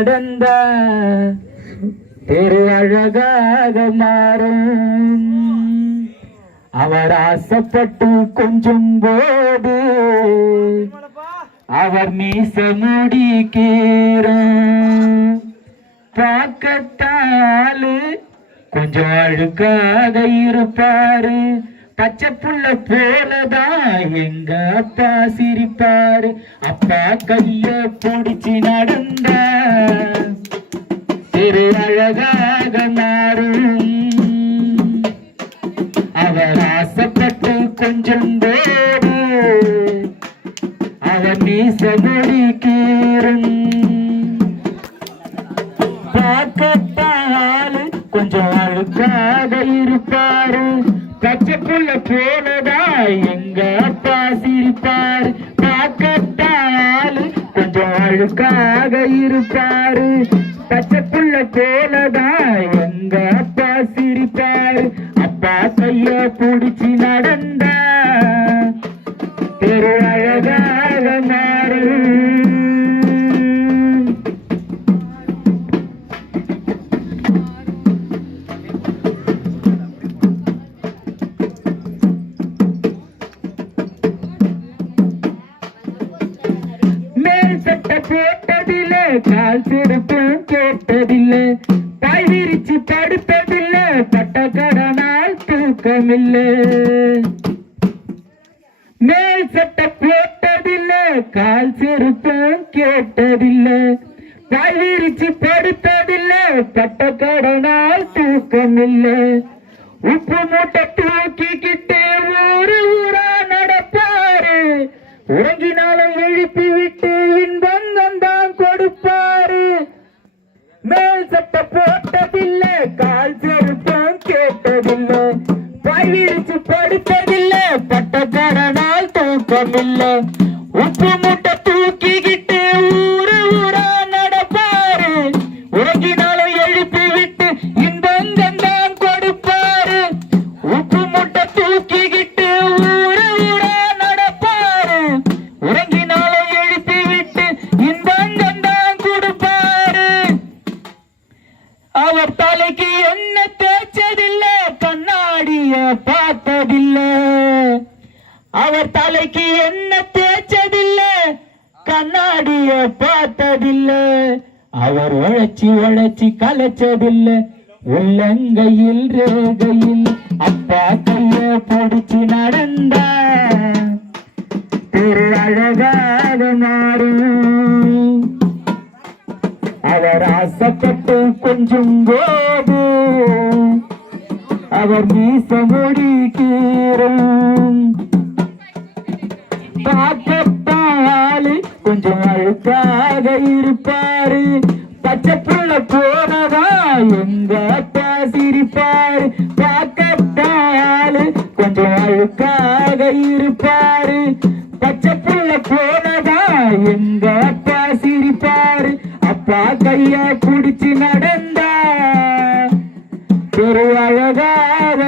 நடந்த திரு அழகாக மாறும். அவர் ஆசைப்பட்டு கொஞ்சம் போது அவர் மீச முடிக்கிற பார்க்கத்தாலு கொஞ்சம் அழுக்காக இருப்பாரு. பச்சை புள்ள போலதான் எங்க அப்பா சிரிப்பாரு. அப்பா கைய பிடிச்சி நடந்த திரு அழகாக மாறும். அவர் ஆசைப்பட்டு கொஞ்சம் போது அவர் மீச முடிக்கீரும். பார்க்கத்தால் கொஞ்சம் அழுக்காக இருப்பாரு. பச்சை புள்ள போலதா எங்க அப்பா சிரிப்பாரு. பார்க்கத்தால் கொஞ்சம் அழுக்காக இருப்பாரு. பச்சை புள்ள போலதா எங்க அப்பா சிரிப்பாரு. அப்பா கைய பிடிச்சி நடந்த திரு அழகாக மாறும். மேல் சட்டை போட்டதில்லை, கால் செருப்பும் கேட்டதில்லை, பாய் விரிச்சு படுத்ததில்லை, பட்ட கடனால் தூக்கமில்லை. மேல் சட்டை போட்டதில்லை, கால் செருப்பும் கேட்டதில்லை, பாய் விரிச்சு படுத்ததில்லை, பட்ட கடனால் தூக்கமில்லை. உப்பு மூட்டை தூக்கிக்கிட்டு ஊரு ஊரா நடப்பாரு. உறங்கினாலும் எழுப்பி விட்டு இன்பம் தான் கொடுப்பாரு. மேல் சட்டை போட்டதில்லை, கால் செருப்பும் கேட்டதில்லை, பாய் விரிச்சு படுத்ததில்லை, பட்ட கடனால் தூக்கமில்லை. உப்பு மூட்டை தூக்கிக்கிட்டு ஊரு ஊரா நடப்பாரு. உறங்கினாலும் எழுப்பி விட்டு இன்பம் தான் கொடுப்பாரு. உப்பு மூட்டை தூக்கிக்கிட்டு ஊரு ஊரா நடப்பாரு. உறங்கினாலும் எழுப்பி விட்டு இன்பம் தான் கொடுப்பாரு. அவர் தலைக்கு என்ன தேய்ச்சதில்லை, கண்ணாடிய பார்த்ததில்லை. அவர் தலைக்கு என்ன தேய்ச்சதில்லை, கண்ணாடிய பார்த்ததில்லை. அவர் உழைச்சி உழைச்சி கலைச்சதில்லை, உள்ளங்கையில் ரேகையில் அப்பா கைய பிடிச்சி நடந்த திரு அழகாக மாறும். அவர் ஆசைப்பட்டு கொஞ்சம் போது அவர் மீச முடிக்கீரும். பார்க்கத்தால் கொஞ்சம் அழுக்காக இருப்பாரு. பச்சை புள்ள போனதா எங்க அப்பா சிரிப்பாரு. பார்க்கத்தால் கொஞ்சம் அழுக்காக இருப்பாரு. பச்சை புள்ள போனதா எங்க அப்பா சிரிப்பாரு. அப்பா கைய பிடிச்சி நடந்தா திரு அழகாக